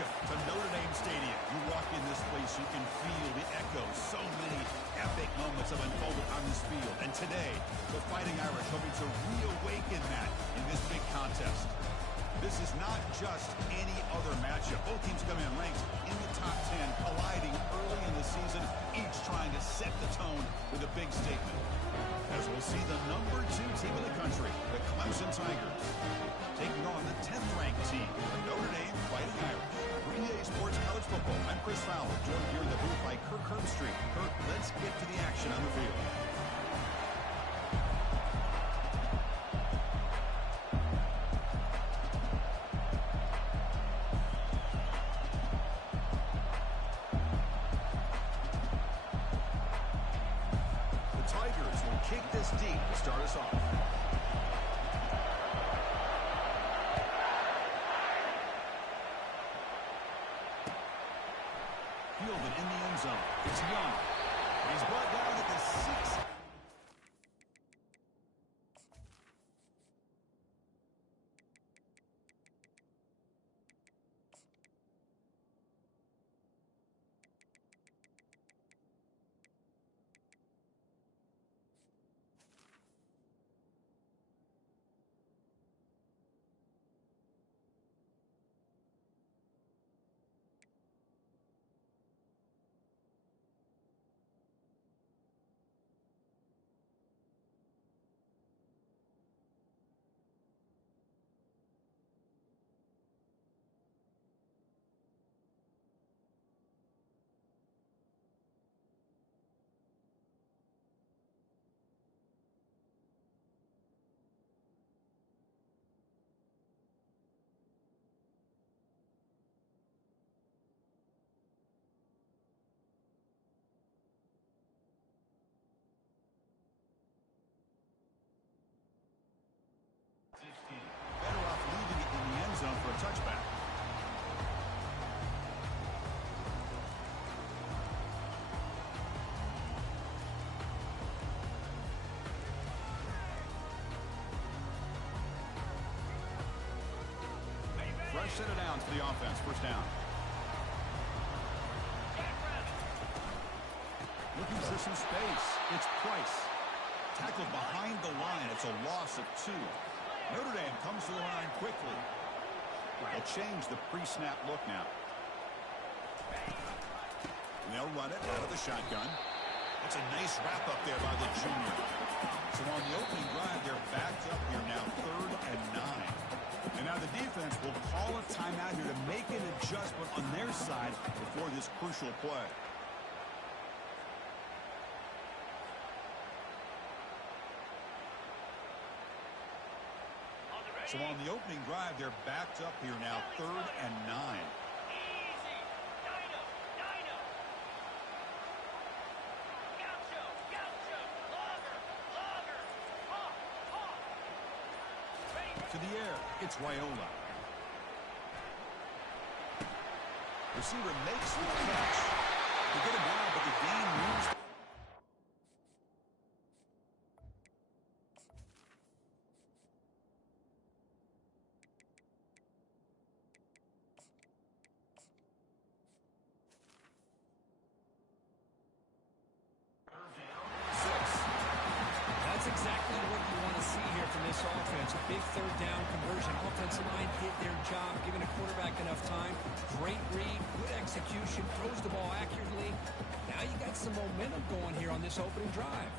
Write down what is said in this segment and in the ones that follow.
Welcome to Notre Dame Stadium. You walk in this place, you can feel the echoes. So many epic moments have unfolded on this field. And today, the Fighting Irish hoping to reawaken that in this big contest. This is not just any other matchup. Both teams come in ranked in the top 10, colliding early in the season, each trying to set the tone with a big statement. As we'll see the #2 team in the country, the Clemson Tigers, taking on the 10th-ranked team, the Notre Dame Fighting Irish. For EA Sports College Football, I'm Chris Fowler, joined here in the booth by Kirk Herbstreit. Kirk, let's get to the action on the field. Kick this deep to start us off. Fielded in the end zone. It's Young. He's brought down at the 6. Better off leaving it in the end zone for a touchback. Fresh set of downs for the offense. First down. Looking for some space. It's Price. Tackled behind the line. It's a loss of 2. Notre Dame comes to the line quickly. They'll change the pre-snap look now. And they'll run it out of the shotgun. That's a nice wrap up there by the junior. So on the opening drive, they're backed up here now, 3rd and 9. And now the defense will call a timeout here to make an adjustment on their side before this crucial play. So on the opening drive, they're backed up here now, 3rd and 9. Easy. Dino. Gaucho. Logger. Hawk. To the air, it's Raiola. Receiver makes the catch. They get him down, but the gain moves. That's exactly what you want to see here from this offense. A big 3rd down conversion. Offensive line did their job, giving a quarterback enough time. Great read, good execution, throws the ball accurately. Now you got some momentum going here on this opening drive.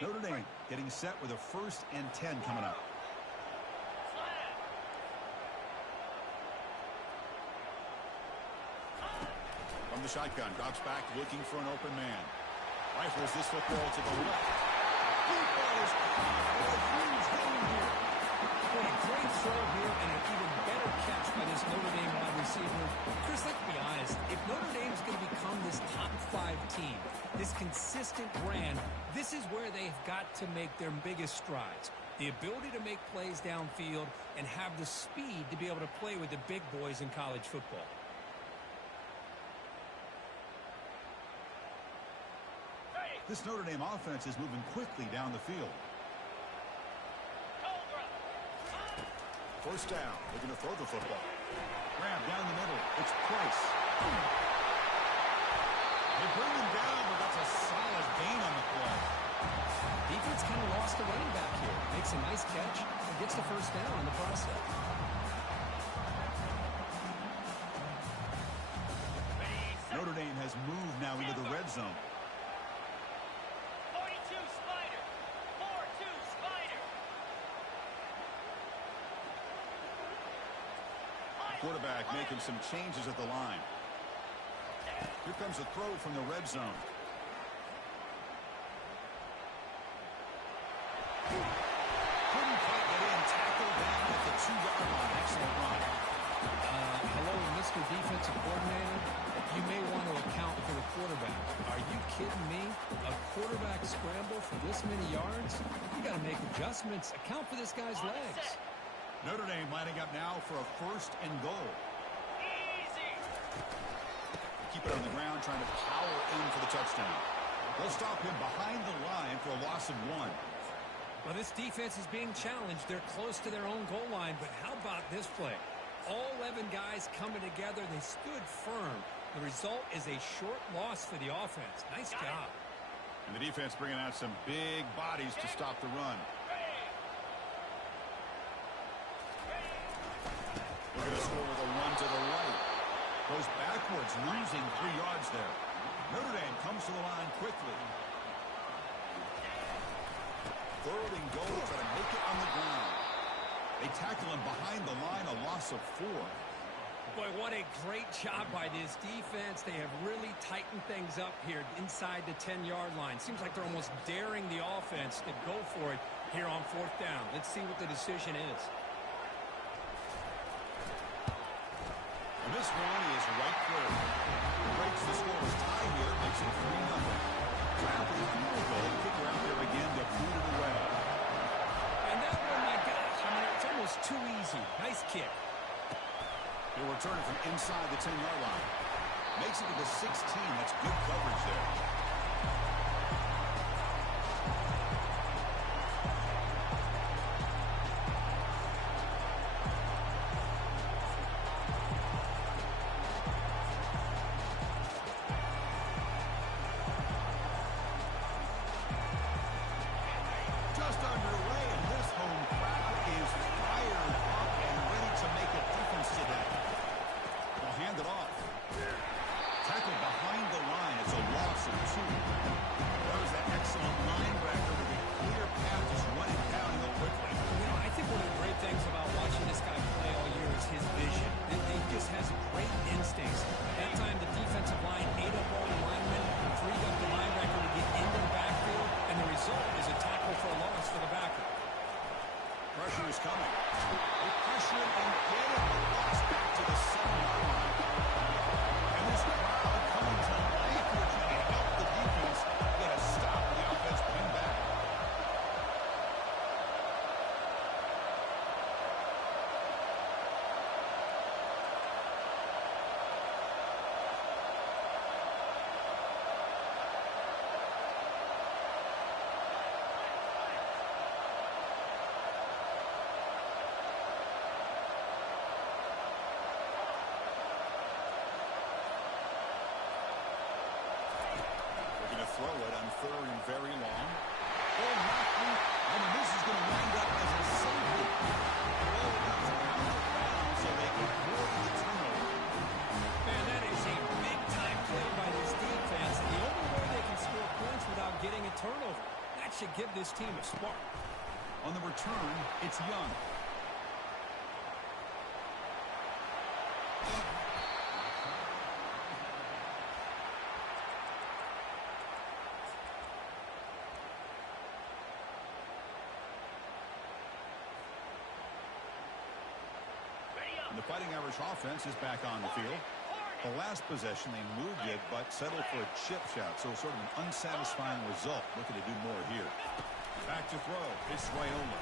Notre Dame getting set with a 1st and 10 coming up. From the shotgun, drops back looking for an open man. Rifles this football to the left. Deep ball is caught. What a huge game here. What a great throw here and an even better catch by this Notre Dame wide receiver. Chris, let's be honest. If Notre Dame's going to become this top 5 team, this consistent brand, this is where they've got to make their biggest strides. The ability to make plays downfield and have the speed to be able to play with the big boys in college football. This Notre Dame offense is moving quickly down the field. First down, looking to throw the football. Grab down the middle. It's Price. They bring him down, but that's a solid gain on the play. Defense kind of lost the running back here. Makes a nice catch and gets the first down in the process. Notre Dame has moved now into the red zone. 42 Spider. 4-2 Spider. Quarterback making some changes at the line. Here comes a throw from the red zone. Couldn't quite get in. Tackle down at the 2-yard line. Excellent run. Hello, Mr. Defensive Coordinator. You may want to account for the quarterback. Are you kidding me? A quarterback scramble for this many yards? You got to make adjustments. Account for this guy's legs. Notre Dame lining up now for a 1st and goal. Easy. Keep it on the ground, trying to power in for the touchdown. They'll stop him behind the line for a loss of 1. Well, this defense is being challenged. They're close to their own goal line, but how about this play? All 11 guys coming together. They stood firm. The result is a short loss for the offense. Nice job. And the defense bringing out some big bodies to stop the run. Looking to score with a run to the right. Goes backwards, losing 3 yards there. Notre Dame comes to the line quickly. 3rd and goal, trying to make it on the ground. They tackle him behind the line, a loss of 4. Boy, what a great job by this defense. They have really tightened things up here inside the 10-yard line. Seems like they're almost daring the offense to go for it here on 4th down. Let's see what the decision is. And this one is right through. Breaks the scoreless tie here, makes it 3-0. After the field goal, the kicker out there again to boot it away. And that one, my gosh, I mean, it's almost too easy. Nice kick. He'll return it from inside the 10-yard line. Makes it to the 16. That's good coverage there. Just underway, and this home crowd is fired up and ready to make a difference today. They'll hand it off. Tackled behind the line. It's a loss of 2. That was that excellent linebacker with a clear path, just running downhill quickly. You know, I think one of the great things about watching this guy play all year is his vision. He just has great instincts. That time, the defensive line ate up all the linemen, freed up the linebacker to get into the backfield, and the result is a tackle for a loss for the backer. Pressure is coming. They pressure him and get him. The loss back to the 7-yard line. And this crowd coming to life here trying to help the defense get a stop. The offense pinned back. Throw it on 3rd and very long. Oh, Matthew, and this is going to wind up as a safety. Well, that's around the ground so they can avoid the turnover. Man, that is a big-time play by this defense. The only way they can score points without getting a turnover. That should give this team a spark. On the return, it's Young. The Fighting Irish offense is back on the field. The last possession, they moved it, but settled for a chip shot, so sort of an unsatisfying result. Looking to do more here. Back to throw. It's Raiola.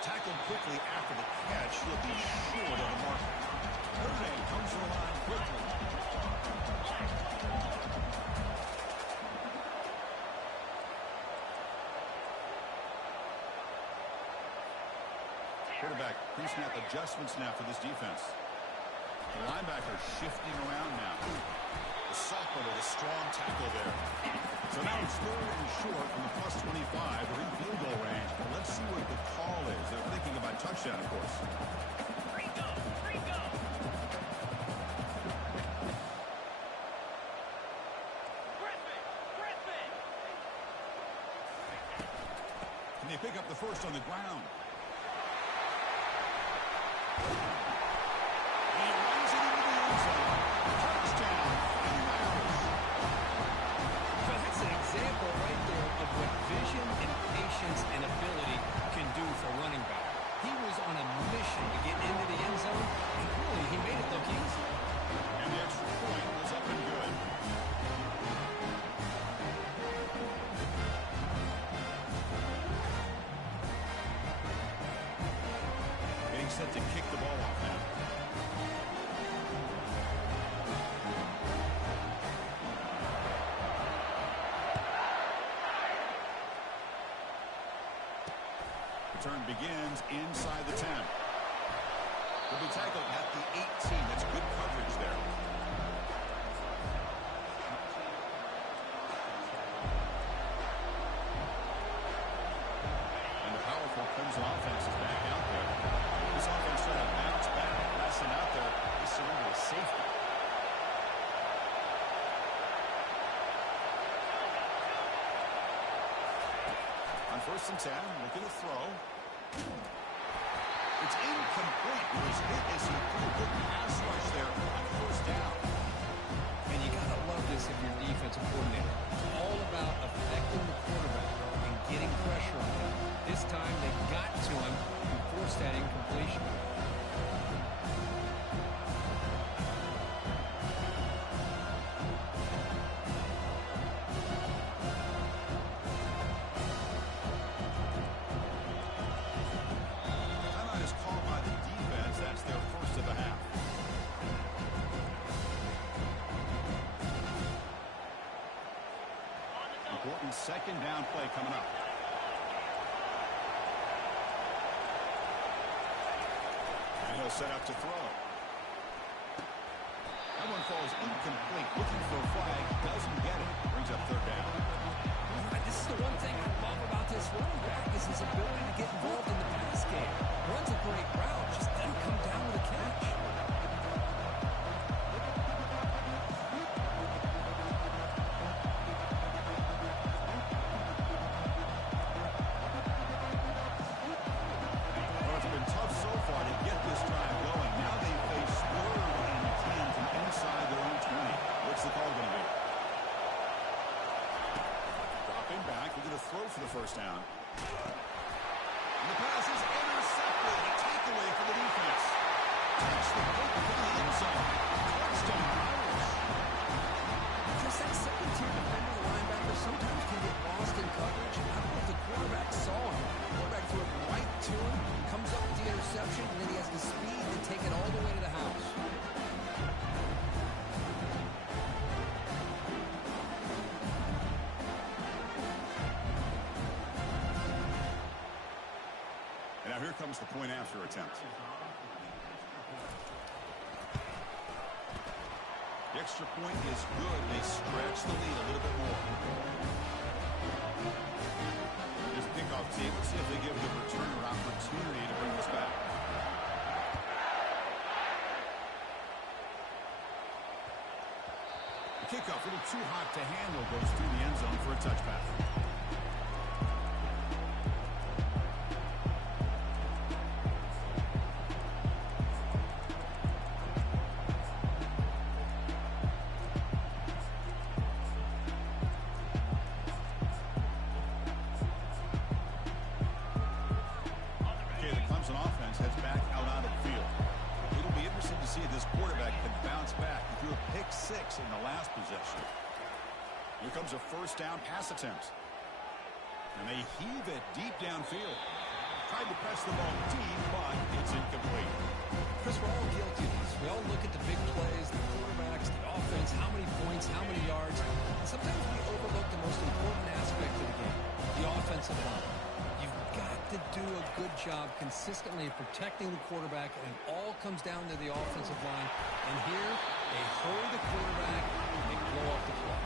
Tackled quickly after the catch. He'll be short of the marker. Notre Dame comes to the line quickly. Quarterback pre-snap adjustments now for this defense. The linebacker shifting around now. The sophomore with a strong tackle there. So now it's 3rd and short from the +25. They're in field goal range. But let's see what the call is. They're thinking about touchdown, of course. Free go. Griffin. Can they pick up the first on the ground? He runs it into the end zone. Touchdown. So that's an example right there of what vision and patience and ability can do for running back. He was on a mission to get into the end zone, and really, he made it look easy. And the extra point was up and good. Getting set to kick the ball off now. Return begins inside the 10. Will be tackled at the 18. That's good coverage there. And the powerful Crimson offense is back out there. This offense trying to bounce back. Last thing out there, they surrender a safety. On 1st and 10, looking to throw. It's incomplete. He was hit as he threw a good pass rush there on 1st down. And you got to love this if you're defensive coordinator. It's all about affecting the quarterback and getting pressure on him. This time they got to him and forced that incompletion. Timeout is called by the defense. That's their first of the half. Important 2nd down play coming up. And he'll set up to throw. That one falls incomplete. Looking for a flag. Doesn't get it. Brings up 3rd down. This is the one thing I love about this running back is his ability to get involved in the pass game. Runs a great route, just doesn't come down with a catch. Well, it's been tough so far to get this drive going. Now they face 3rd and 10 from inside their own 20. What's the call going to be? Dropping back, looking to throw for the 1st down. And the pass is intercepted. A takeaway for the defense. Touch the hook for the end zone. Touchdown, Irish. Just that second-tier defender, the linebacker, sometimes can get lost in coverage. I don't know if the quarterback saw him. The quarterback threw it right to him, comes up with the interception, and then he has the speed to take it all the way to the house. And now here comes the point after attempt. The extra point is good. They stretch the lead a little bit more. Here's kickoff team. Let's see if they give the returner an opportunity to bring this back. The kickoff, a little too hot to handle, goes through the end zone for a touchback. Okay, the Clemson offense heads back out onto the field. It'll be interesting to see if this quarterback can bounce back. He threw a pick 6 in the last possession. Here comes a 1st down pass attempt. And they heave it deep downfield. Tried to press the ball deep, but it's incomplete. Chris, we're all guilty of this. We all look at the big plays, the quarterbacks, the offense, how many points, how many yards. And sometimes we overlook the most important aspect of the game, the offensive line. You've got to do a good job consistently of protecting the quarterback, and it all comes down to the offensive line. And here, they hold the quarterback, and they blow up the clock.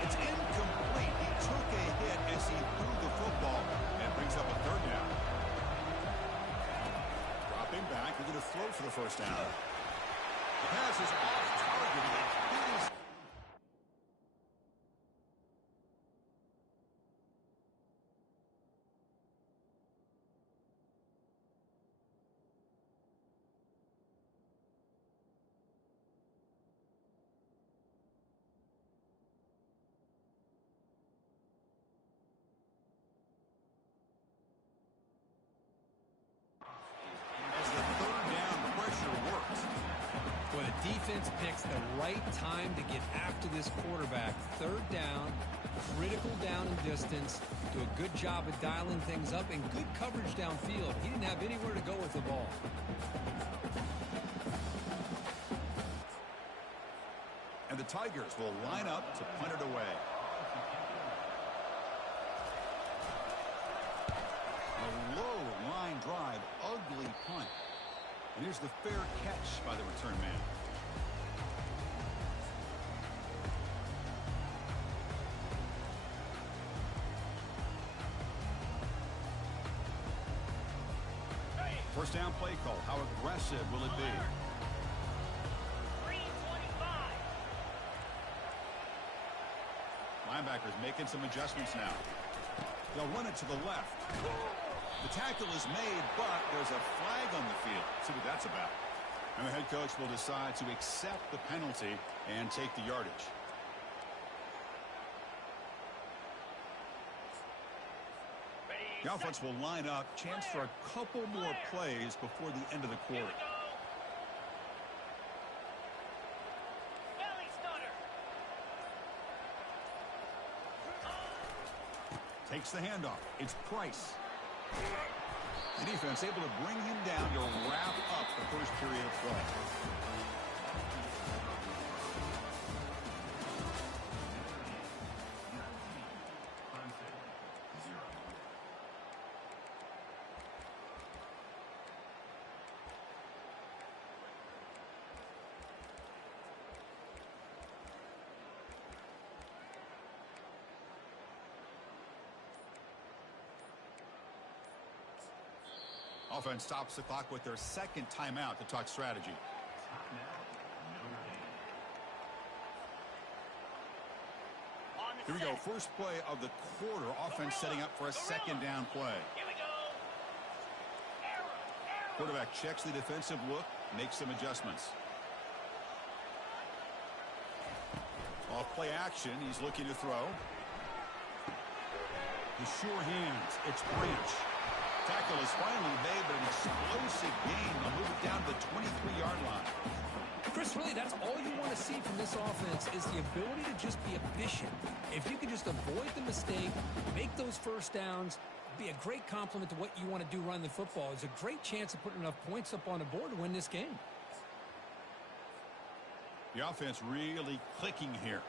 It's incomplete. He took a hit as he threw the football and brings up a third down. Dropping back, they're going to throw for the first down. The pass is off target. It is. Defense picks the right time to get after this quarterback. Third down, critical down and distance. Do a good job of dialing things up and good coverage downfield. He didn't have anywhere to go with the ball. And the Tigers will line up to punt it away. A low line drive, ugly punt. And here's the fair catch by the return man. First down play call. How aggressive will it be? 325. Linebackers making some adjustments now. They'll run it to the left. The tackle is made, but there's a flag on the field. See what that's about. And the head coach will decide to accept the penalty and take the yardage. The offense will line up. Chance for a couple more plays before the end of the quarter. Belly stunner. Takes the handoff. It's Price. The defense able to bring him down to wrap up the first period of play. Offense stops the clock with their second timeout to talk strategy. Here we go. First play of the quarter. Offense setting up for a second down play. Here we go. Error. Quarterback checks the defensive look, makes some adjustments. Off play action. He's looking to throw. The sure hands. It's Branch. Tackle is finally made, but an explosive gain. They'll move it down to the 23-yard line. Chris, really, that's all you want to see from this offense is the ability to just be efficient. If you can just avoid the mistake, make those first downs, be a great compliment to what you want to do running the football. It's a great chance of putting enough points up on the board to win this game. The offense really clicking here.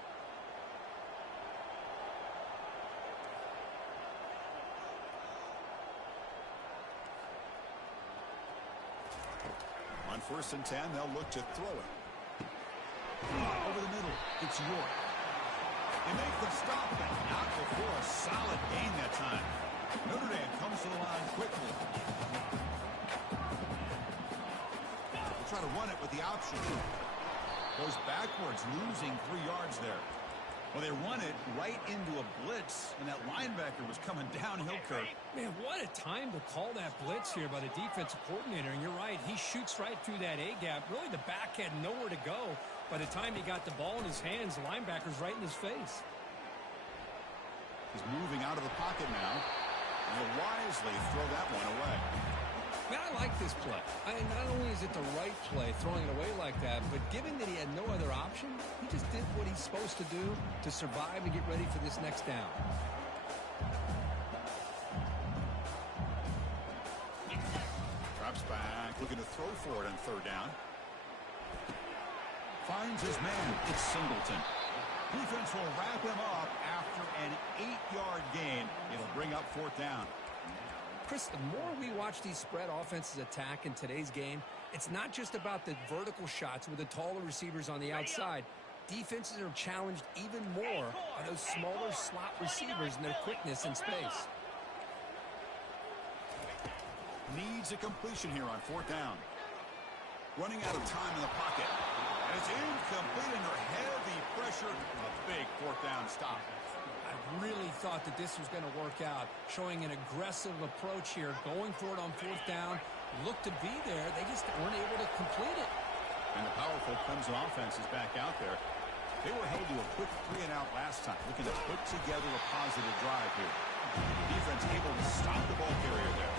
On 1st and 10, they'll look to throw it. Over the middle, it's York. They make the stop, but not before a solid gain that time. Notre Dame comes to the line quickly. They'll try to run it with the option. Goes backwards, losing 3 yards there. Well, they run it right into a blitz, and that linebacker was coming downhill, Kurt. Man, what a time to call that blitz here by the defensive coordinator. And you're right, he shoots right through that A-gap. Really, the back had nowhere to go. By the time he got the ball in his hands, the linebacker's right in his face. He's moving out of the pocket now. And he'll wisely throw that one away. Man, I like this play. Not only is it the right play, throwing it away like that, but given that he had no other option, he just did what he's supposed to do to survive and get ready for this next down. Drops back, looking to throw for it on 3rd down. Finds his man. It's Singleton. Defense will wrap him up after an 8-yard gain. It'll bring up 4th down. Chris, the more we watch these spread offenses attack in today's game, it's not just about the vertical shots with the taller receivers on the outside. Defenses are challenged even more by those smaller slot receivers and their quickness in space. Needs a completion here on 4th down. Running out of time in the pocket. And it's incomplete under heavy pressure. A big 4th down stop. I really thought that this was going to work out, showing an aggressive approach here, going for it on 4th down. Looked to be there. They just weren't able to complete it. And the powerful Clemson offense is back out there. They were held to a quick 3-and-out last time, looking to put together a positive drive here. Defense able to stop the ball carrier there.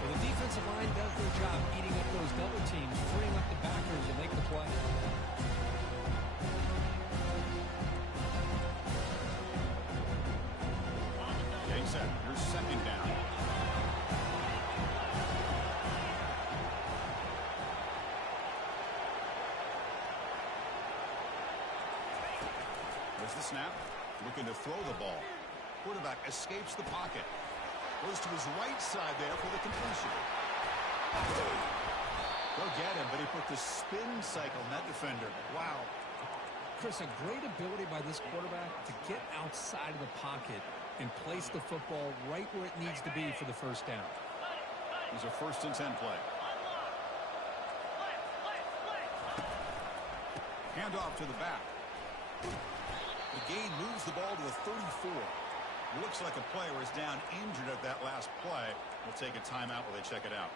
Well, the defensive line does their job eating up those double teams, freeing up the backers to make the play. Getting set. Here's 2nd down. There's the snap. Looking to throw the ball. Quarterback escapes the pocket. Goes to his right side there for the completion. Go get him, but he put the spin cycle on that defender. Wow. Chris, a great ability by this quarterback to get outside of the pocket and place the football right where it needs to be for the 1st down. Here's a 1st and 10 play. Hand off to the back. The gain moves the ball to the 34. Looks like a player is down injured at that last play. We'll take a timeout while they check it out.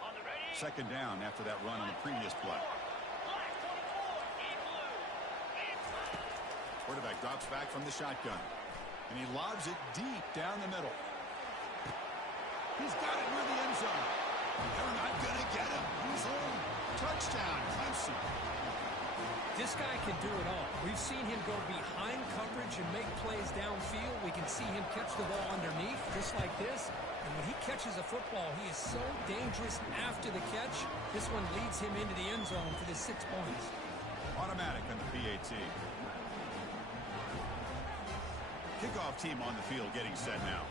On the ready. 2nd down after that run on the previous play. Black 24, in blue. Inside. Quarterback drops back from the shotgun. And he lobs it deep down the middle. He's got it near the end zone. They're not going to get him. He's in. Touchdown, Clemson. This guy can do it all. We've seen him go behind coverage and make plays downfield. We can see him catch the ball underneath, just like this. And when he catches a football, he is so dangerous after the catch. This one leads him into the end zone for the 6 points. Automatic on the PAT. Kickoff team on the field getting set now.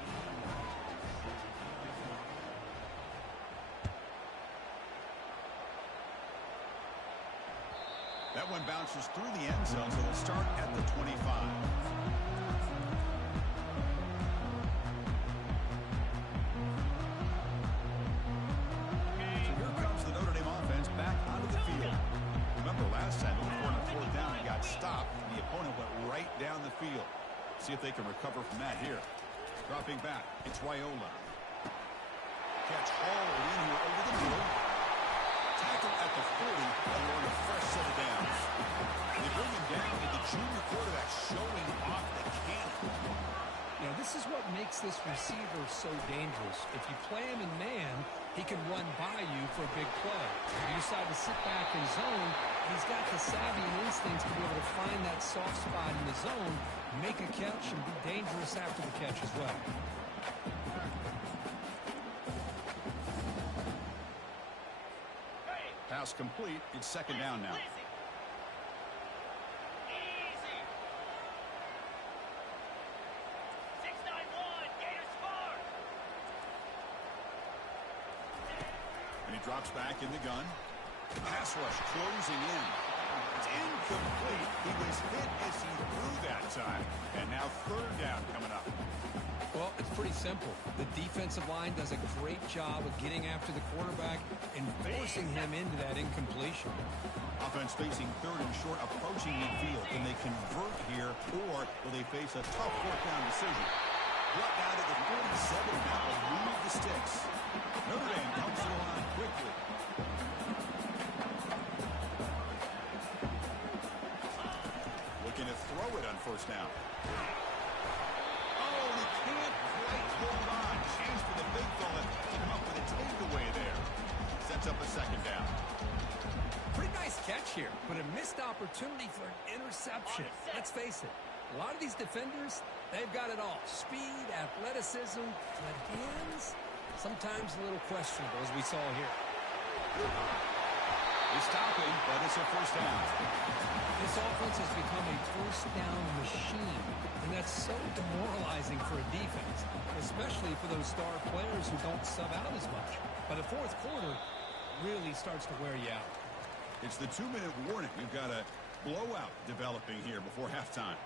That one bounces through the end zone, so they'll start at the 25. So here comes the Notre Dame offense back onto the field. Remember last time, on a 4th down, he got stopped, and the opponent went right down the field. See if they can recover from that here. Dropping back, it's Raiola. Catch hauled in here over the middle. Tackle at the 40, and we're on a fresh set of downs. They bring him down with the junior quarterback showing off the cannon. You know, this is what makes this receiver so dangerous. If you play him in man, he can run by you for a big play. If you decide to sit back in zone, he's got the savvy and instincts to be able to find that soft spot in the zone, make a catch, and be dangerous after the catch as well. Pass complete. It's 2nd down now. Easy. 6-9-1. Gators score. And he drops back in the gun. Pass rush closing in. It's incomplete. He was hit as he threw that time. And now 3rd down coming up. Well, it's pretty simple. The defensive line does a great job of getting after the quarterback and forcing him into that incompletion. Offense facing 3rd and short, approaching midfield. Can they convert here, or will they face a tough 4th down decision? Brought down to the 47, now will move the sticks. Notre Dame comes to the line quickly. Looking to throw it on 1st down. Oh, he can't quite hold on. Chance for the big fella to come up with a takeaway there. Sets up a 2nd down. Pretty nice catch here, but a missed opportunity for an interception. Let's face it, a lot of these defenders, they've got it all. Speed, athleticism, but hands, Sometimes a little questionable, as we saw here. He's stopping, but it's a first down. This offense has become a first down machine, and that's so demoralizing for a defense, especially for those star players who don't sub out as much. By the fourth quarter, really starts to wear you out. It's the 2-minute warning. We've got a blowout developing here before halftime.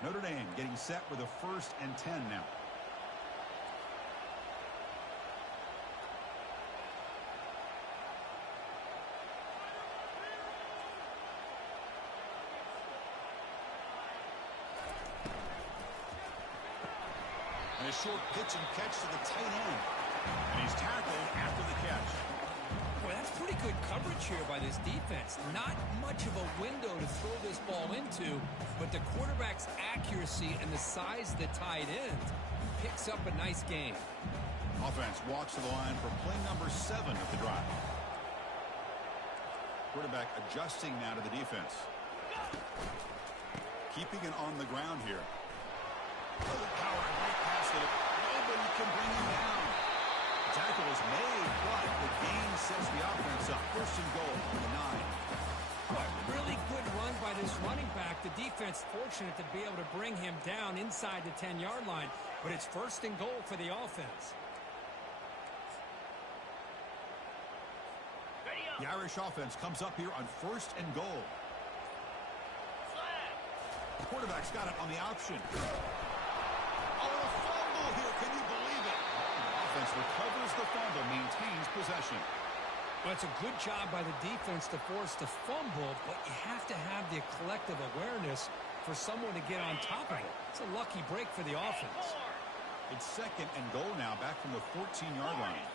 Notre Dame getting set with a 1st and 10 now. And a short pitch and catch to the tight end. And he's tackled after the catch. Boy, that's pretty good coverage here by this defense. Not much of a window to throw this ball into, but the quarterback's accuracy and the size of the tight end picks up a nice gain. Offense walks to the line for play number 7 of the drive. Quarterback adjusting now to the defense. Keeping it on the ground here. Power right past it. Nobody can bring him down. The tackle is made, but the gain sets the offense up. 1st and goal from the 9. Boy, really good run by this running back. The defense fortunate to be able to bring him down inside the 10-yard line, but it's 1st and goal for the offense. The Irish offense comes up here on 1st and goal. The quarterback's got it on the option. Oh, a fumble here. Can you believe it? The offense recovers the fumble, maintains possession. Well, it's a good job by the defense to force the fumble, but you have to have the collective awareness for someone to get on top of it. It's a lucky break for the offense. It's 2nd and goal now, back from the 14-yard line.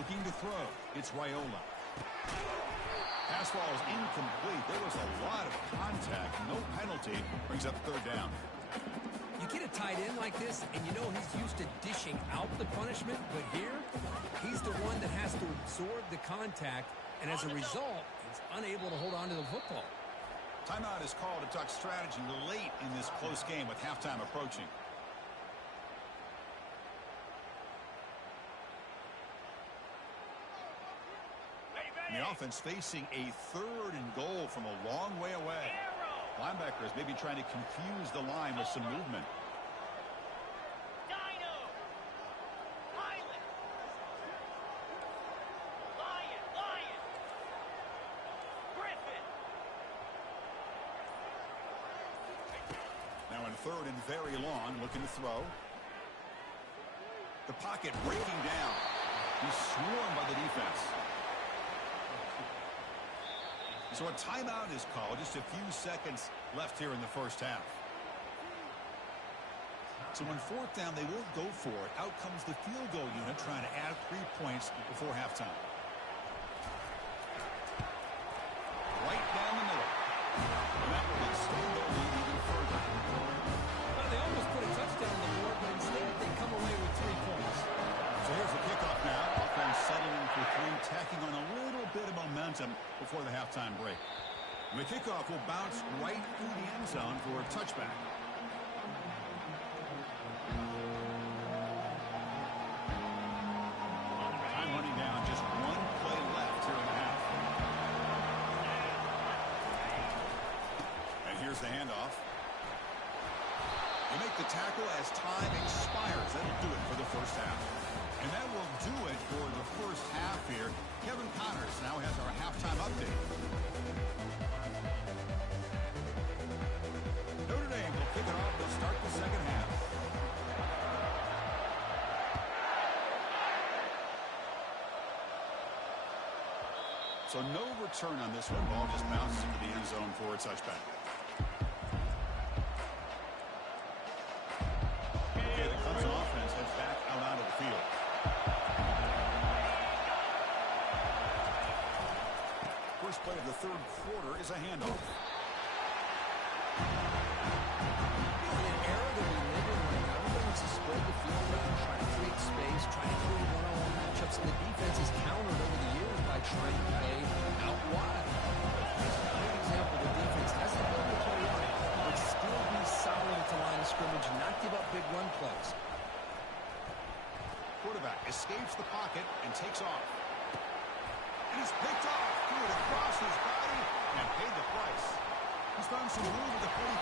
Looking to throw. It's Raiola. Pass ball is incomplete. There was a lot of contact. No penalty. Brings up 3rd down. You get a tight end like this, and you know he's used to dishing out the punishment, but here, he's the one that has to absorb the contact, and as a result, he's unable to hold on to the football. Timeout is called to talk strategy late in this close game with halftime approaching. And the offense facing a 3rd and goal from a long way away. Linebackers maybe trying to confuse the line with some movement. Dino. Pilot. Lion. Griffin. Now in 3rd and very long, looking to throw. The pocket breaking down. He's swarmed by the defense. So a timeout is called. Just a few seconds left here in the first half. So on 4th down, they won't go for it. Out comes the field goal unit trying to add 3 points before halftime. Right down the middle. And that will extend their lead even further. Well, they almost put a touchdown on the board, but instead they come away with 3 points. So here's the kickoff now. Offense settling for 3, tacking on a little bit of momentum before the halftime break. And the kickoff will bounce right through the end zone for a touchback. Time running down, just 1 play left here in the half. And here's the handoff. They make the tackle as time expires. That'll do it for the first half. And that will do it for the first half here. Kevin Connors now has our halftime update. Notre Dame will kick it off to start the second half. So no return on this one. Ball just bounces into the end zone for a touchback. Okay, the Clemson offense heads back out onto the field. First play of the 3rd quarter is a handoff. In an era that we live in right now, everyone wants to spread the field around, try to create space, try to create one-on-one matchups, and the defense has countered over the years by trying to play out wide. Here's a great example. The defense has the ability to play out, but still be solid at the line of scrimmage and not give up big run plays. takes off. And he's picked off. Threw it across his body and paid the price. He's found some room at the 45.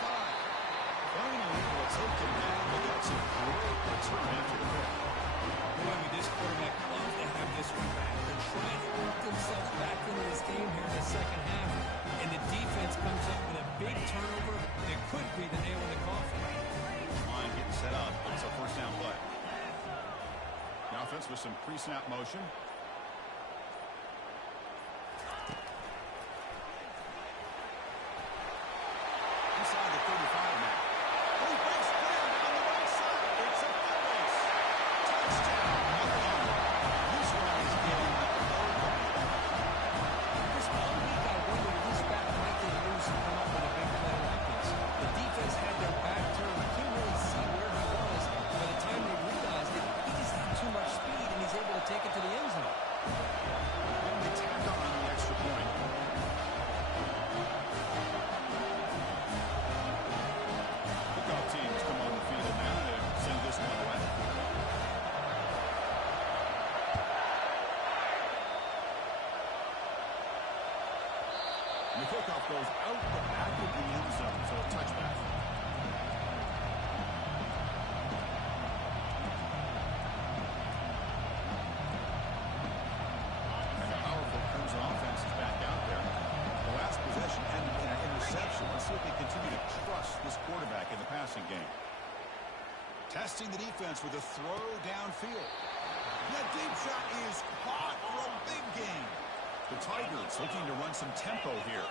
Finally able to take him down. He got some great return after the pick. Boy, would this quarterback love to have this one back. They're trying to work themselves back into this game here in the second half. And the defense comes up with a big turnover that could be the nail in the coffin. Line getting set up. It's a first down play. The offense with some pre-snap motion. Inside the 35 now. Oh, he breaks clear down the right side. It's a foot race. Touchdown. This one is getting the This all week, I wonder if this back might get loose and come up with a big play like this. The defense had their back turned. You couldn't really see where he was. By the time they realized it, he just had too much speed, and he's able to take it to the end zone. And they tack on the extra point. Kickoff teams come on the field now to send this one away. And the kickoff goes out the back of the end zone, so a touchback. And the powerful Crimson offense is back out there. The last possession ended in an interception. Let's see if they continue to trust this quarterback in the passing game. Testing the defense with a throw downfield. That deep shot is caught for a big gain. The Tigers looking to run some tempo here.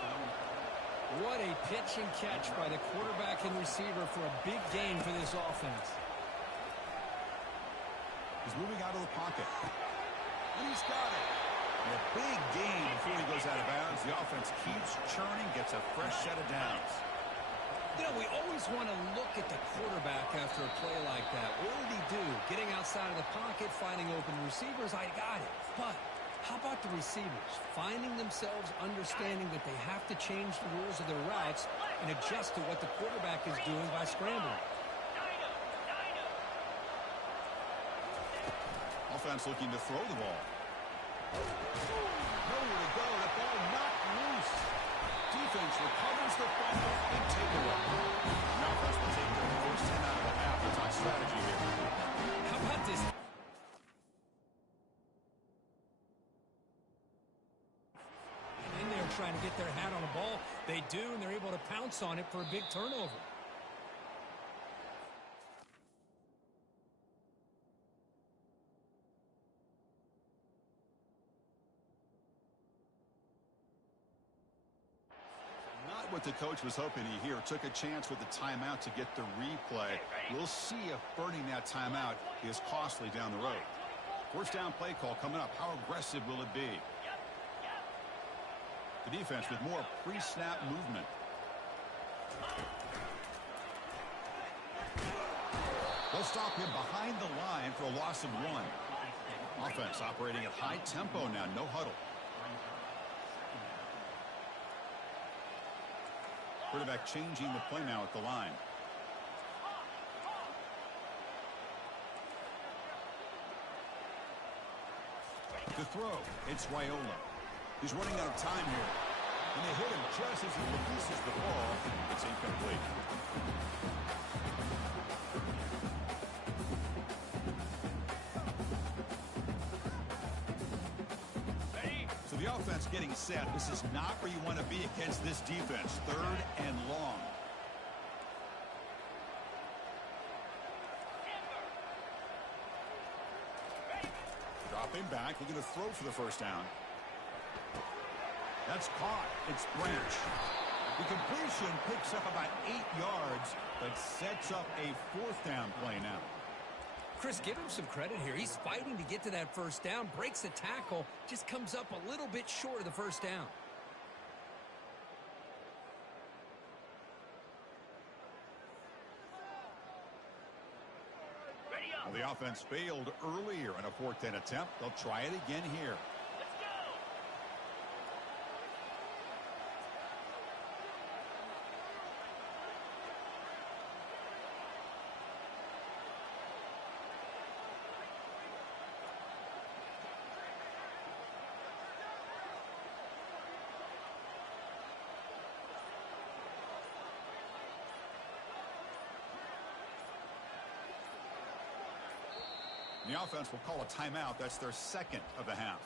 What a pitch and catch by the quarterback and receiver for a big gain for this offense. He's moving out of the pocket. And he's got it. And a big gain before he goes out of bounds. The offense keeps churning, gets a fresh set of downs. You know, we always want to look at the quarterback after a play like that. What did he do? Getting outside of the pocket, finding open receivers, I got it. But how about the receivers? Finding themselves understanding that they have to change the rules of their routes and adjust to what the quarterback is doing by scrambling. Offense looking to throw the ball. Nowhere to go. The ball knocked loose. Defense recovers the fumble and takeaway. The offense will take their first 10 out of the half. It's on strategy here. How about this? In there trying to get their hat on the ball. They do, and they're able to pounce on it for a big turnover. Not what the coach was hoping to hear. Took a chance with the timeout to get the replay. We'll see if burning that timeout is costly down the road. First down play call coming up. How aggressive will it be? The defense with more pre-snap movement. They'll stop him behind the line for a loss of 1. Offense operating at high tempo now. No huddle. Quarterback changing the play now at the line. The throw. It's Raiola. He's running out of time here. And they hit him just as he releases the ball. It's incomplete. So the offense getting set. This is not where you want to be against this defense. 3rd and long. Dropping back, looking to throw for the first down. That's caught. It's Branch. The completion picks up about 8 yards, but sets up a 4th down play now. Chris, give him some credit here. He's fighting to get to that first down, breaks the tackle, just comes up a little bit short of the first down. Well, the offense failed earlier in a 4th down attempt. They'll try it again here. The offense will call a timeout. That's their second of the half.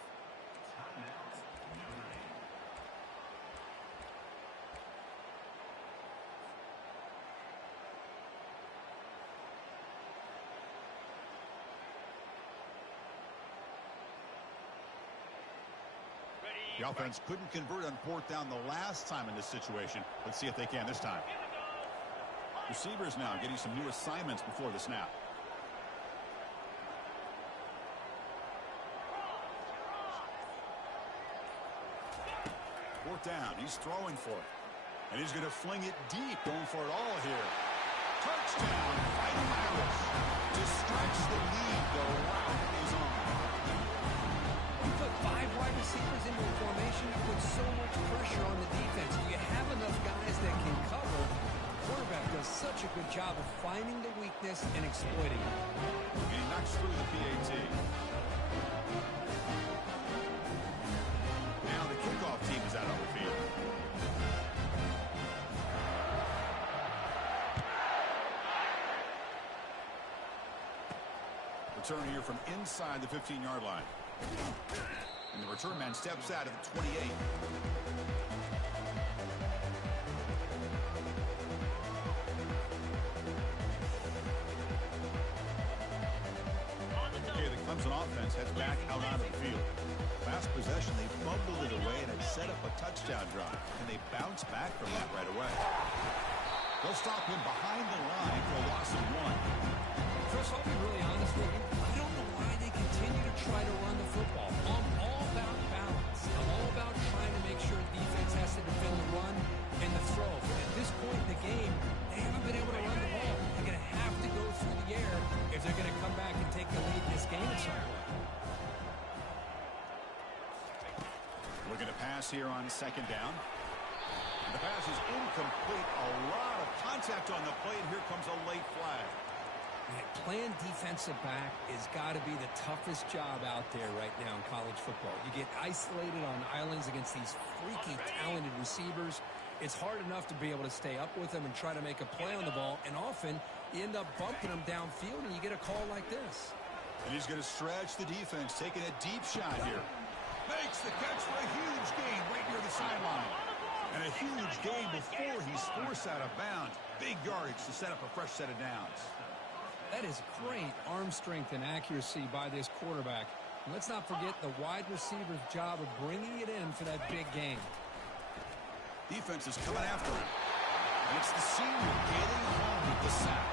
The offense couldn't convert on fourth down the last time in this situation. Let's see if they can this time. Receivers now getting some new assignments before the snap. Fourth down. He's throwing for it. And he's going to fling it deep, going for it all here. Touchdown, Fighting Irish. To stretch the lead, the route is on. You put 5 wide receivers into a formation, you put so much pressure on the defense. You have enough guys that can cover. The quarterback does such a good job of finding the weakness and exploiting it. And he knocks through the PAT. Now the kickoff team is out on the field. Return here from inside the 15-yard line. And the return man steps out at the 28. Okay, the Clemson offense heads back out onto the field. Last possession, they fumbled it away and had set up a touchdown drive. And they bounce back from that right away. They'll stop him behind the line for a loss of 1. Chris, I'll be really honest with you. I don't know why they continue to try to run the football. I'm all about balance. I'm all about trying to make sure the defense has to defend the run and the throw. But at this point in the game, they haven't been able to run the ball. They're going to have to go through the air if they're going to come back and take the lead in this game at some point. Looking to pass here on second down. The pass is incomplete. A lot of contact on the play, and here comes a late flag. Playing defensive back has got to be the toughest job out there right now in college football. You get isolated on islands against these freaky, talented receivers. It's hard enough to be able to stay up with them and try to make a play on the ball, and often you end up bumping them downfield, and you get a call like this. And he's going to stretch the defense, taking a deep shot here. Makes the catch for a huge gain right near the sideline. And a huge gain before he's forced out of bounds. Big yardage to set up a fresh set of downs. That is great arm strength and accuracy by this quarterback. And let's not forget the wide receiver's job of bringing it in for that big game. Defense is coming after him. And it's the senior getting home with the sack.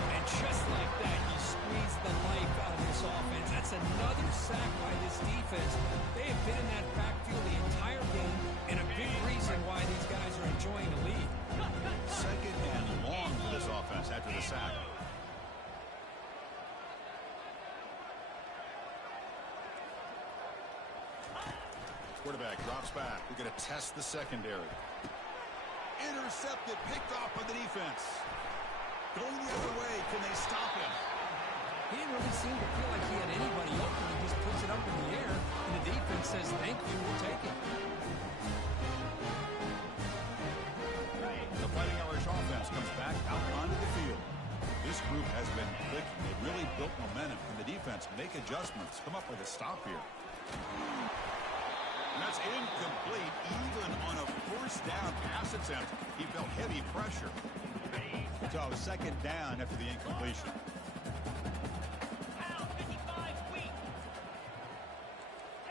And just like that, you squeeze the life out of this offense. That's another sack by this defense. They have been in that backfield the entire game, and a big reason why these guys are enjoying the lead. Second and long for this offense after the sack. Quarterback drops back. We're going to test the secondary. Intercepted, picked off by the defense. Going the other way. Can they stop him? He didn't really seem to feel like he had anybody open. He just puts it up in the air, and the defense says, thank you, we'll take it. The Fighting Irish offense comes back out onto the field. This group has been clicking. They really built momentum, and the defense make adjustments. Come up with a stop here. And that's incomplete. Even on a first down pass attempt, he felt heavy pressure. So second down after the incompletion.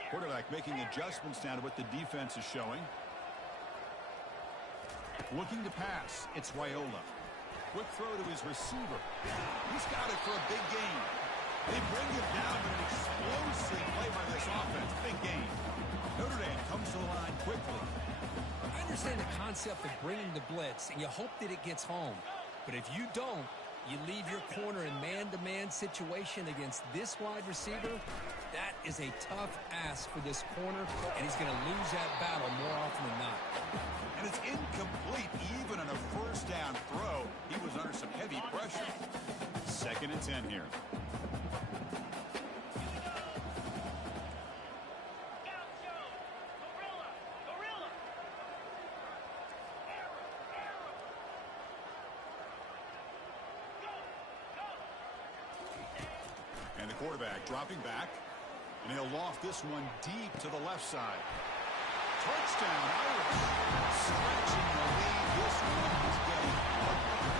Quarterback making adjustments now to what the defense is showing. Looking to pass. It's Raiola. Quick throw to his receiver. He's got it for a big gain. They bring him down with an explosive play by this offense. Big gain. Notre Dame comes to the line quickly. I understand the concept of bringing the blitz, and you hope that it gets home. But if you don't, you leave your corner in man-to-man situation against this wide receiver. That is a tough ask for this corner, and he's going to lose that battle more often than not. And it's incomplete. Even on a first down throw, he was under some heavy pressure. Second and 10 here. quarterback dropping back. And he'll loft this one deep to the left side. Touchdown, Irish. Stretching the lead. This one is getting ugly.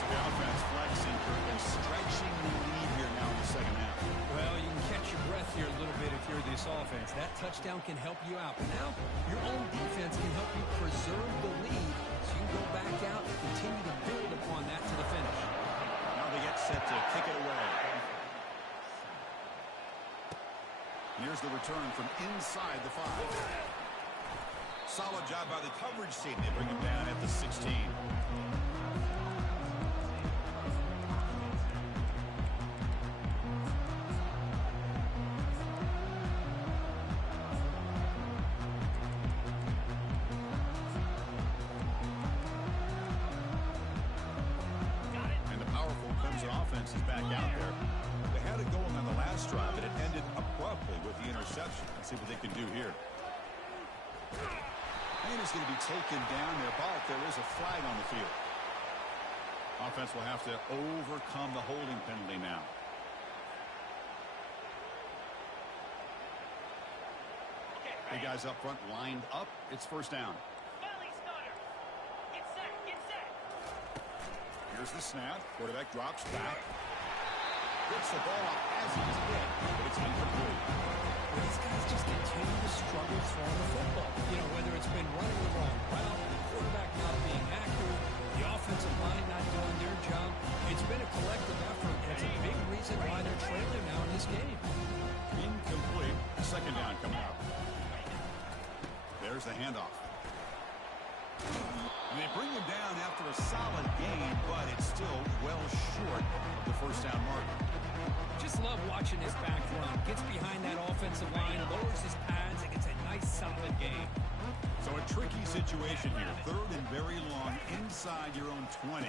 So the offense flexing and stretching the lead here now in the second half. Well, you can catch your breath here a little bit if you're this offense. That touchdown can help you out. But now, your own defense can help you preserve the lead so you can go back out and continue to build upon that to the finish. Now they get set to kick it away. Here's the return from inside the 5. Solid job by the coverage team. They bring him down at the 16. And the powerful Clemson offense is back out there. They had it going on the last drive, but it ended abruptly with the interception. Let's see what they can do here. And he's going to be taken down there, but there is a flag on the field. Offense will have to overcome the holding penalty now. The guys up front lined up. It's first down. Belly starter. Get set. Get set. Here's the snap. Quarterback drops back. Gets the ball up as he's hit, but it's incomplete. These guys just continue to struggle throwing the football. You know, whether it's been running the wrong route, the quarterback not being accurate, the offensive line not doing their job. It's been a collective effort, and it's a big reason why they're trailing now in this game. Incomplete. Second down coming up. There's the handoff. And they bring him down after a solid gain, but it's still well short of the first down mark. Just love watching this back run. Gets behind that offensive line, lowers his pads, and gets a nice solid gain. So a tricky situation here. Third and very long inside your own 20.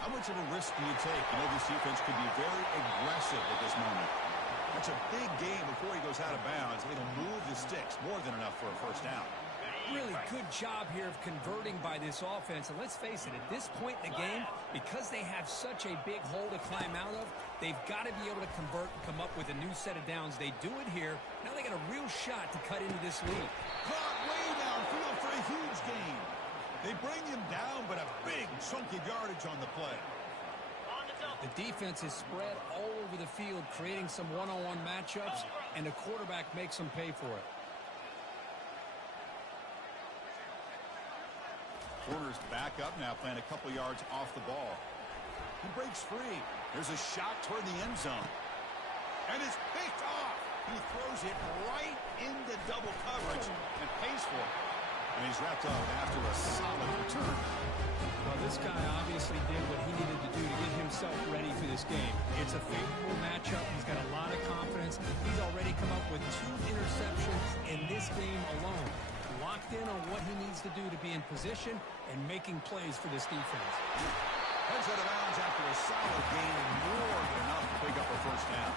How much of a risk do you take? You know this defense could be very aggressive at this moment. That's a big game before he goes out of bounds. It'll move the sticks more than enough for a first down. Really good job here of converting by this offense. And let's face it, at this point in the game, because they have such a big hole to climb out of, they've got to be able to convert and come up with a new set of downs. They do it here. Now they got a real shot to cut into this lead. Caught way downfield for a huge gain. They bring him down, but a big chunk of yardage on the play. On the double. The defense is spread all over the field, creating some one-on-one matchups, and the quarterback makes them pay for it. Corner's back up now, playing a couple yards off the ball. He breaks free. There's a shot toward the end zone. And it's picked off. He throws it right into double coverage and pays for it. And he's wrapped up after a solid return. Well, this guy obviously did what he needed to do to get himself ready for this game. It's a favorable matchup. He's got a lot of confidence. He's already come up with 2 interceptions in this game alone. Locked in on what he needs to do to be in position and making plays for this defense. Heads out of bounds after a solid gain and more than enough to pick up a first down.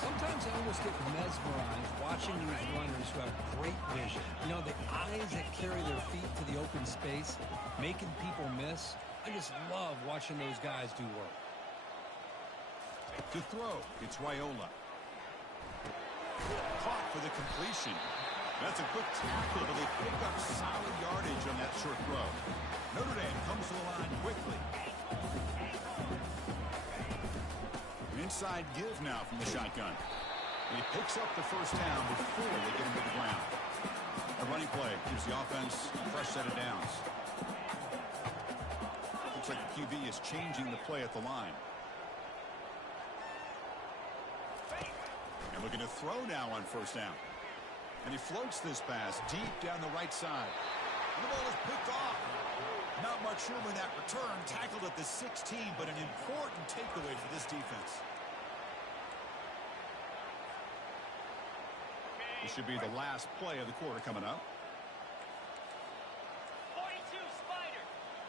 Sometimes I almost get mesmerized watching these runners who have great vision. You know, the eyes that carry their feet to the open space, making people miss. I just love watching those guys do work. To throw, it's Raiola. Caught for the completion. That's a quick tackle, but they pick up solid yardage on that short throw. Notre Dame comes to the line quickly. Inside give now from the shotgun. And he picks up the first down before they get him to the ground. A running play gives the offense a fresh set of downs. Looks like the QB is changing the play at the line. And looking to throw now on first down. And he floats this pass deep down the right side. And the ball is picked off. Not much room in that return. Tackled at the 16, but an important takeaway for this defense. This should be the last play of the quarter coming up. 42 Spider.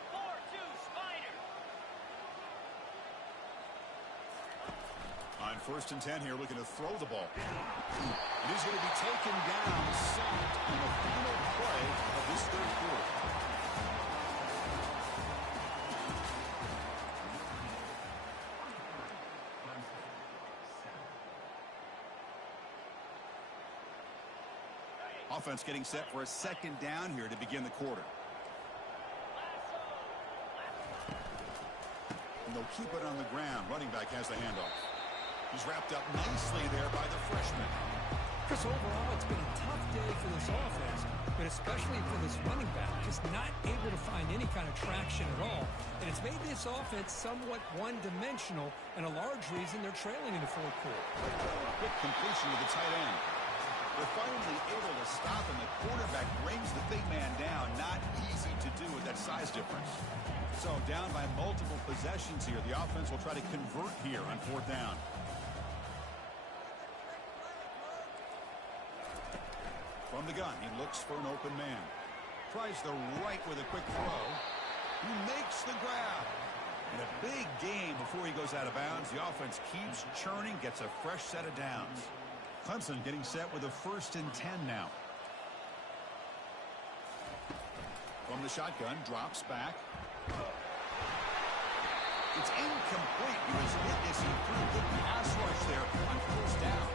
4-2 Spider. On first and 10 here, looking to throw the ball. And he's going to be taken down, sacked on the final play of this third quarter. Offense getting set for a second down here to begin the quarter. And they'll keep it on the ground. Running back has the handoff. He's wrapped up nicely there by the freshman. Chris, overall, it's been a tough day for this offense, but especially for this running back, just not able to find any kind of traction at all. And it's made this offense somewhat one-dimensional, and a large reason they're trailing in the fourth quarter. Quick completion to the tight end. They're finally able to stop him. The quarterback brings the big man down. Not easy to do with that size difference. So down by multiple possessions here. The offense will try to convert here on fourth down. From the gun, he looks for an open man. Tries the right with a quick throw. He makes the grab. And a big gain before he goes out of bounds. The offense keeps churning, gets a fresh set of downs. Clemson getting set with a 1st and 10 now. From the shotgun, drops back. It's incomplete. He was hit as he threw the pass rush there on 1st down.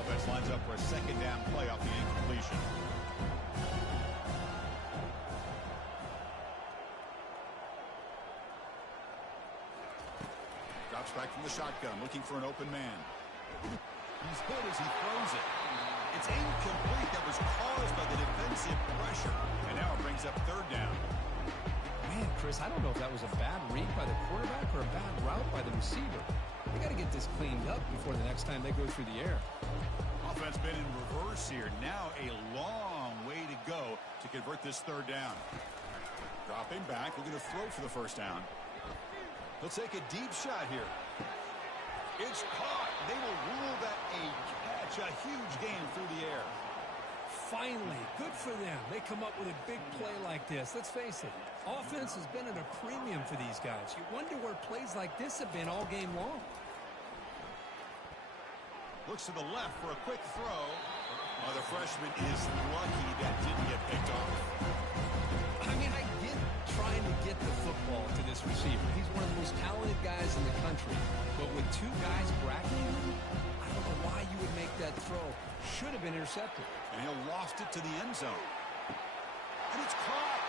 Offense lines up for a second down play off the incompletion. Drops back from the shotgun, looking for an open man. He's hit as he throws it. It's incomplete. That was caused by the defensive pressure. And now it brings up 3rd down. Man, Chris, I don't know if that was a bad read by the quarterback or a bad route by the receiver. They got to get this cleaned up before the next time they go through the air. Offense been in reverse here. Now a long way to go to convert this 3rd down. Dropping back, looking to throw for the 1st down. He'll take a deep shot here. It's caught. They will rule that a catch. A huge gain through the air. Finally, good for them. They come up with a big play like this. Let's face it, offense has been at a premium for these guys. You wonder where plays like this have been all game long. Looks to the left for a quick throw. Oh, the freshman is lucky that didn't get picked off. I mean, I get trying to get the football to this receiver. He's one of the most talented guys in the country. But with 2 guys bracketing him, I don't know why you would make that throw. Should have been intercepted. And he'll loft it to the end zone. And it's caught.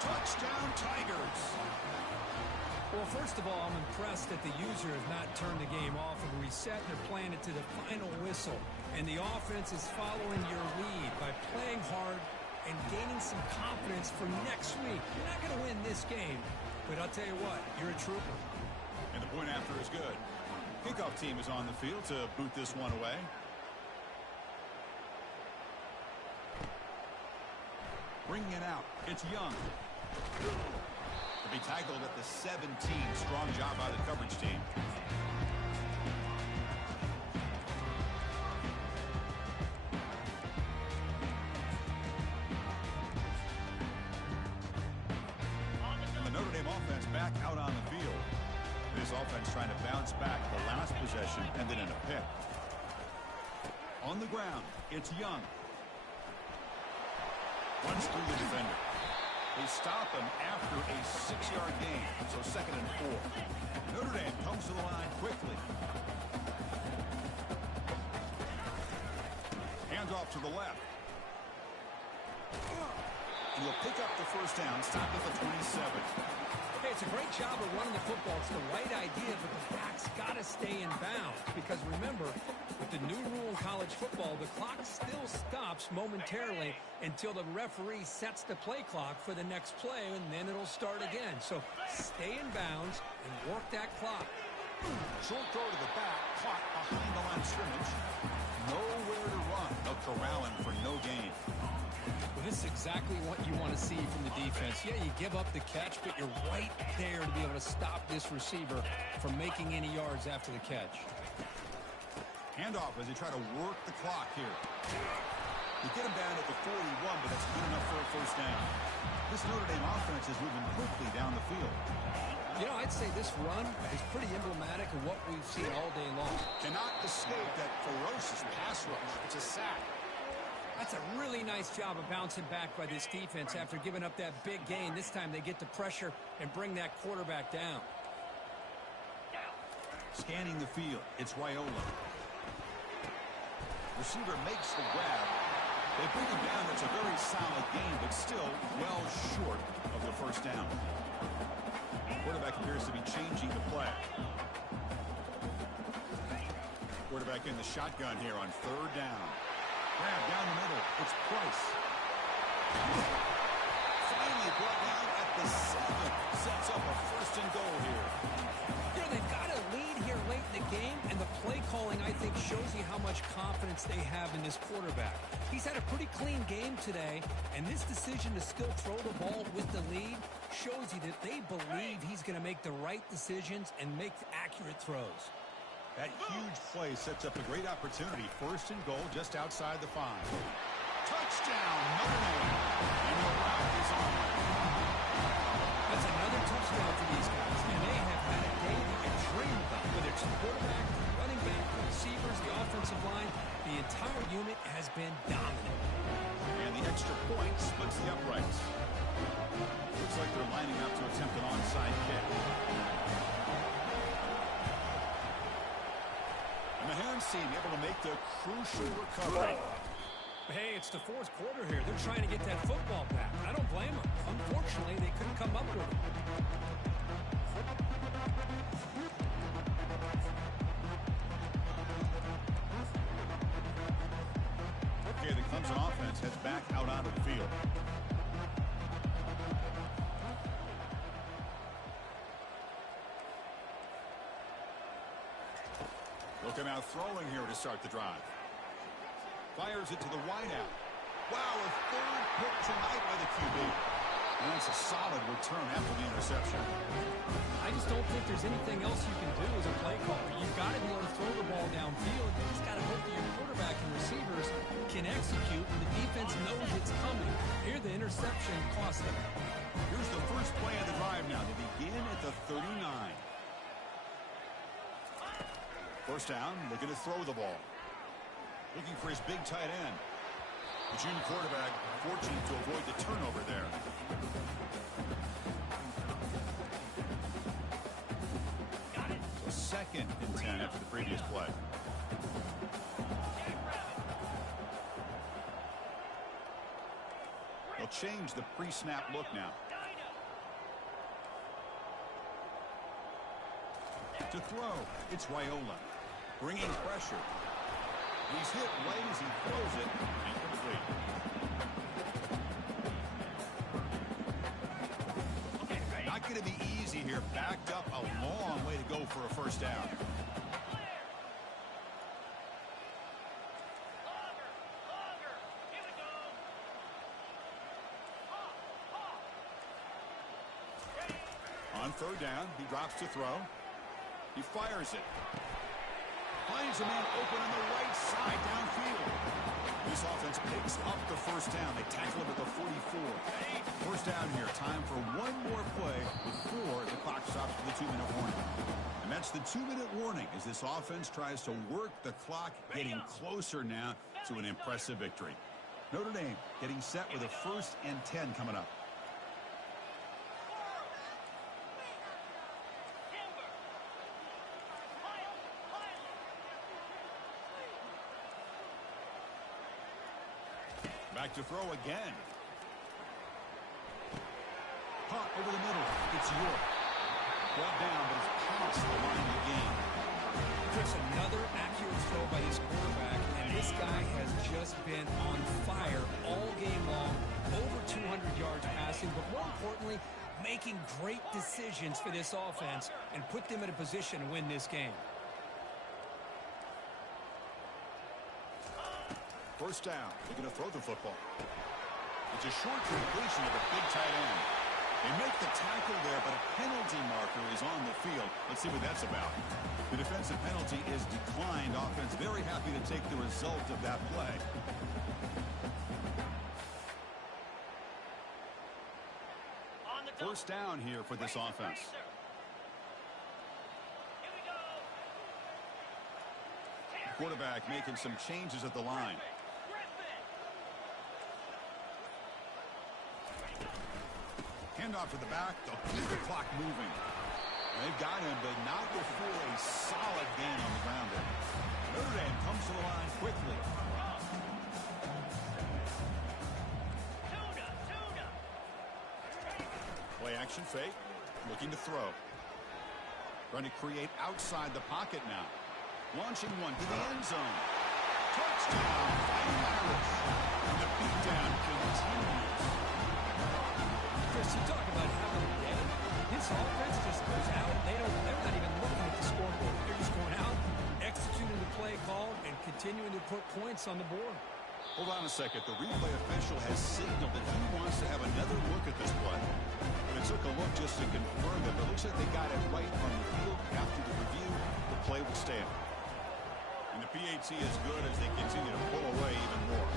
Touchdown, Tigers. Well, first of all, I'm impressed that the user has not turned the game off and reset. They're playing it to the final whistle. And the offense is following your lead by playing hard and gaining some confidence for next week. You're not going to win this game, but I'll tell you what, you're a trooper. And the point after is good. Kickoff team is on the field to boot this one away. Bringing it out. It's Young. To be tackled at the 17. Strong job by the coverage team. And the Notre Dame offense back out on the field. This offense trying to bounce back. The last possession ended in a pick. On the ground, it's Young. Runs through the defender. They stop him after a 6-yard gain, so 2nd and 4. Notre Dame comes to the line quickly. Hands off to the left. And he'll pick up the 1st down, stop at the 27. Hey, it's a great job of running the football. It's the right idea, but the back's got to stay in bounds. Because remember, with the new rule in college football, the clock still stops momentarily until the referee sets the play clock for the next play, and then it'll start again. So stay in bounds and work that clock. Short throw to the back, caught behind the line of scrimmage. Nowhere to run. They'll corral him for no gain. Well, this is exactly what you want to see from the defense. Yeah, you give up the catch, but you're right there to be able to stop this receiver from making any yards after the catch. Handoff as they try to work the clock here. They get him down at the 41, but that's good enough for a 1st down. This Notre Dame offense is moving quickly down the field. You know, I'd say this run is pretty emblematic of what we've seen all day long. Cannot escape that ferocious pass rush. It's a sack. That's a really nice job of bouncing back by this defense after giving up that big gain. This time they get the pressure and bring that quarterback down. Scanning the field, it's Raiola. Receiver makes the grab. They bring him down. It's a very solid game, but still well short of the first down. Quarterback appears to be changing the play. Quarterback in the shotgun here on third down. Grab down the middle. It's Price. Finally brought down at the 7. Sets up a first and goal here. You know, they've got a lead here late in the game, and the play calling, I think, shows you how much confidence they have in this quarterback. He's had a pretty clean game today, and this decision to still throw the ball with the lead shows you that they believe he's going to make the right decisions and make accurate throws. That huge play sets up a great opportunity. First and goal just outside the 5. Touchdown, Notre Dame. And the route is on. That's another touchdown for these guys, and they have had a day that you dream about. Whether it's the quarterback, the running back, the receivers, the offensive line, the entire unit has been dominant. And the extra point splits the uprights. Looks like they're lining up to attempt an onside kick. And the Hounds team able to make the crucial recovery. Hey, it's the fourth quarter here. They're trying to get that football back. I don't blame them. Unfortunately, they couldn't come up with it. Okay, the Clemson offense heads back out onto the field. Looking out throwing here to start the drive. Fires it to the wideout. Wow, a third pick tonight by the QB. And that's a solid return after the interception. I just don't think there's anything else you can do as a play caller. You've got to be able to throw the ball downfield. You just got to hope that your quarterback and receivers can execute, and the defense knows it's coming. Here, the interception cost them. Here's the first play of the drive now. They begin at the 39. First down, looking to throw the ball. Looking for his big tight end. The junior quarterback fortunate to avoid the turnover there. So 2nd and 10 after the previous play. They'll change the pre-snap look now. To throw, it's Raiola. Bringing pressure. He's hit right as he throws it. Incomplete. Not going to be easy here. Backed up a long way to go for a first down. On third down, he drops to throw. He fires it. Finds a man open on the right side downfield. This offense picks up the first down. They tackle him at the 44. First down here. Time for one more play before the clock stops for the 2-minute warning. And that's the 2-minute warning as this offense tries to work the clock, getting closer now to an impressive victory. Notre Dame getting set with a 1st and 10 coming up. Back to throw again. Hot over the middle. It's York. Brought down, but it's past the line of the game. There's another accurate throw by his quarterback, and this guy has just been on fire all game long. Over 200 yards passing, but more importantly, making great decisions for this offense and put them in a position to win this game. First down. They're going to throw the football. It's a short completion of a big tight end. They make the tackle there, but a penalty marker is on the field. Let's see what that's about. The defensive penalty is declined. Offense very happy to take the result of that play. First down here for this offense. Quarterback making some changes at the line. Handoff to the back. They'll keep the clock moving. They've got him, but not before a solid gain on the ground there. Notre Dame comes to the line quickly. Play action fake. Looking to throw. Trying to create outside the pocket now. Launching one to the end zone. Touchdown, Fighting Irish. And the beatdown continues. Chris, you talk about having a day. This offense just goes out. They're not even looking at the scoreboard. They're just going out, executing the play call, and continuing to put points on the board. Hold on a second. The replay official has signaled that he wants to have another look at this play. But it took a look just to confirm it. But it looks like they got it right on the field. After the review, the play will stand. And the PAT is good as they continue to pull away even more.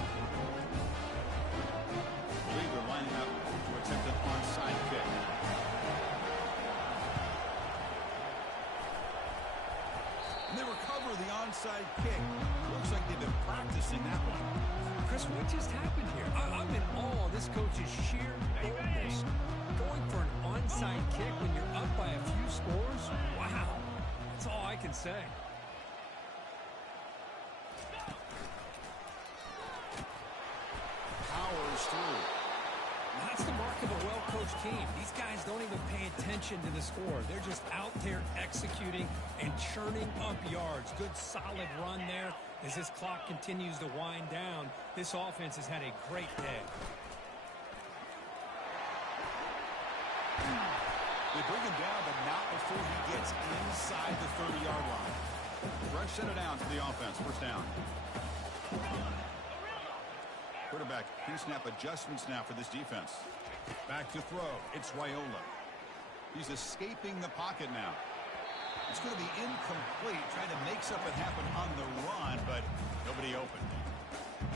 I believe they're lining up to attempt an onside kick. And they recover the onside kick. Looks like they've been practicing that one. Chris, what just happened here? I'm in awe of this coach's sheer boldness. Going for an onside kick when you're up by a few scores? Wow. That's all I can say. Powers through. That's the mark of a well-coached team. These guys don't even pay attention to the score. They're just out there executing and churning up yards. Good, solid run there. As this clock continues to wind down, this offense has had a great day. They bring him down, but not before he gets inside the 30-yard line. Fresh set it down to the offense. First down. Quarterback pre-snap adjustments now for this defense. Back to throw. It's Raiola. He's escaping the pocket now. It's going to be incomplete, trying to make something happen on the run, but nobody open.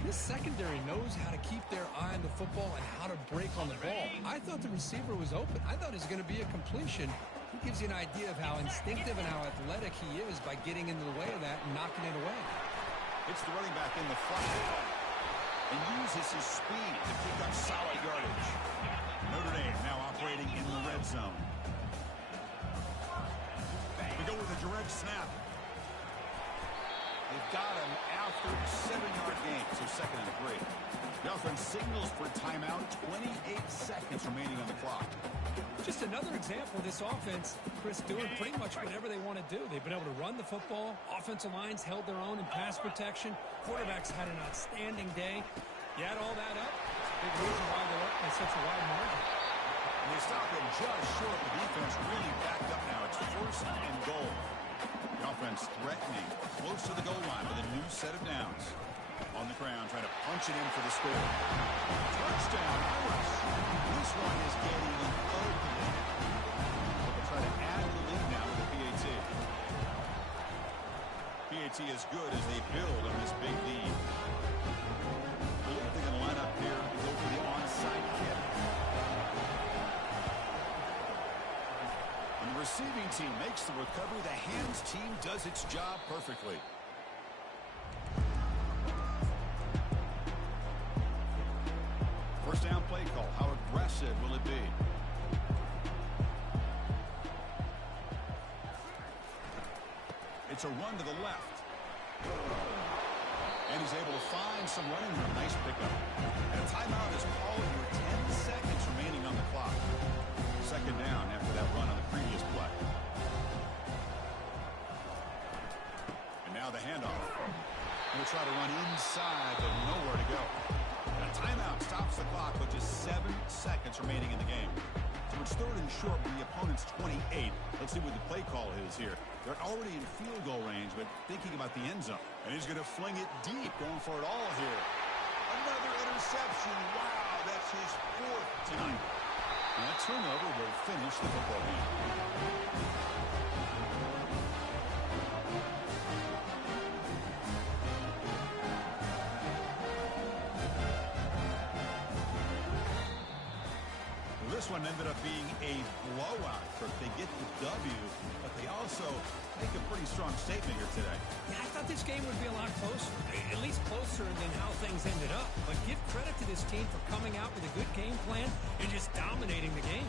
This secondary knows how to keep their eye on the football and how to break on the ball. I thought the receiver was open. I thought it was going to be a completion. It gives you an idea of how instinctive and how athletic he is by getting into the way of that and knocking it away. It's the running back in the flat and uses his speed to pick up solid yardage. Notre Dame now operating in the red zone. We go with a direct snap. They've got him after 7-yard gain, so 2nd and 3. The offense signals for timeout, 28 seconds remaining on the clock. Just another example of this offense, Chris, doing pretty much whatever they want to do. They've been able to run the football. Offensive lines held their own in pass protection. Quarterbacks had an outstanding day. You add all that up, big reason why they're up by such a wide margin. And they stop them just short. The defense really backed up now. It's 1st and goal. The offense threatening close to the goal line with a new set of downs. On the ground, trying to punch it in for the score. Touchdown, Irish. This one is getting ugly. They'll try to add to the lead now with the PAT. PAT is good as they build on this big lead. I believe they're going to line up here and go for the onside kick. And the receiving team makes the recovery. The hands team does its job perfectly. First down play call. How aggressive will it be? It's a run to the left. And he's able to find some running room. Nice pickup. And a timeout is called here. 10 seconds remaining on the clock. 2nd down after that run on the previous play. And now the handoff. And we'll try to run inside, but nowhere to go. And a timeout stops the clock with just 7 seconds remaining in the game. So it's 3rd and short with the opponent's 28. Let's see what the play call is here. They're already in field goal range, but thinking about the end zone. And he's going to fling it deep, going for it all here. Another interception. Wow, that's his 4th tonight. And that turnover will finish the football game. This one ended up being a blowout. They get the W, but they also make a pretty strong statement here today. Yeah, I thought this game would be a lot closer, at least closer than how things ended up. But give credit to this team for coming out with a good game plan and just dominating the game.